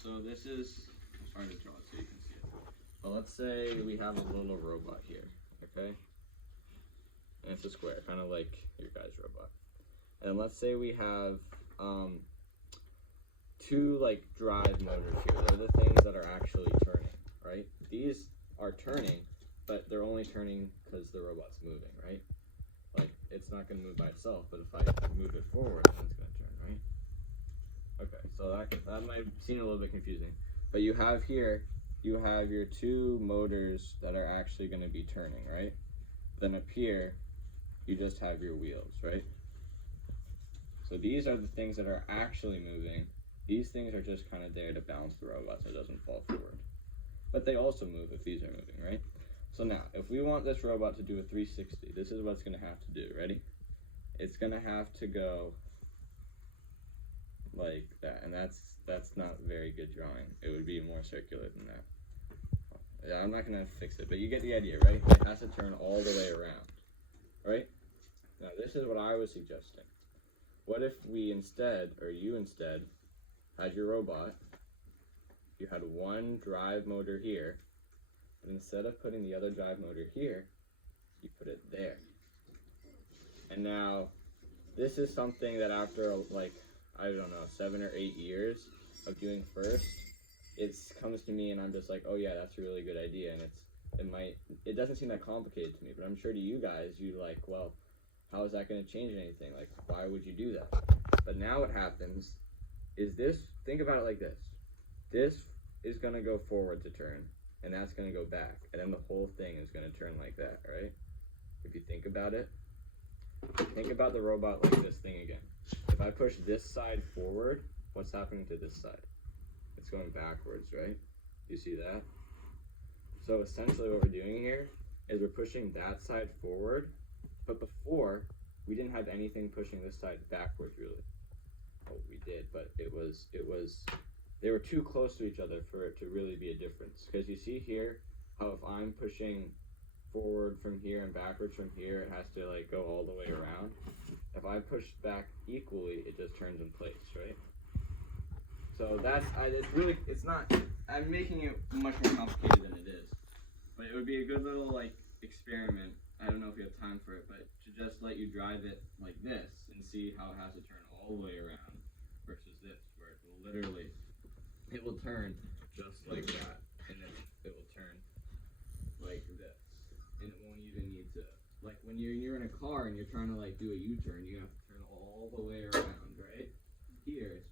So this is, I'm trying to draw it so you can see it. But let's say we have a little robot here, okay? And it's a square, kind of like your guy's robot. And let's say we have two like drive motors here. They're the things that are actually turning, right? These are turning, but they're only turning because the robot's moving, right? Like, it's not going to move by itself, but if I move it forward, then it's going to turn, right? Okay, so that might seem a little bit confusing. But you have here, you have your two motors that are actually going to be turning, right? Then up here, you just have your wheels, right? So these are the things that are actually moving. These things are just kind of there to balance the robot so it doesn't fall forward. But they also move if these are moving, right? So now, if we want this robot to do a 360, this is what it's going to have to do. Ready? It's going to have to go like that, and that's not very good drawing. It would be more circular than that. Yeah, I'm not going to fix it, but you get the idea, right? It has to turn all the way around, right? Now, this is what I was suggesting. What if we instead, or you instead, had your robot, you had one drive motor here, and instead of putting the other drive motor here, you put it there. And now, this is something that after, like, I don't know, 7 or 8 years of doing first, it comes to me and I'm just like, oh yeah, that's a really good idea, and it doesn't seem that complicated to me, but I'm sure to you guys, you're like, well, how is that going to change anything? Like, why would you do that? But now what happens is this, think about it like this. This is going to go forward to turn, and that's going to go back, and then the whole thing is going to turn like that, right? If you think about it, think about the robot like this thing again. If I push this side forward, what's happening to this side? It's going backwards, right? You see that? So essentially what we're doing here is we're pushing that side forward, but before, we didn't have anything pushing this side backwards, really. Well, we did, but they were too close to each other for it to really be a difference. Because you see here, how if I'm pushing forward from here and backwards from here, it has to like go all the way around. If I push back equally, it just turns in place, right? So I'm making it much more complicated than it is. But it would be a good little like experiment. I don't know if you have time for it, but to just let you drive it like this and see how it has to turn all the way around versus this, where it will turn just like that, and then it will turn like this, and it won't even need to, like when you're in a car and you're trying to like do a U-turn, you have to turn all the way around, right? Here, it's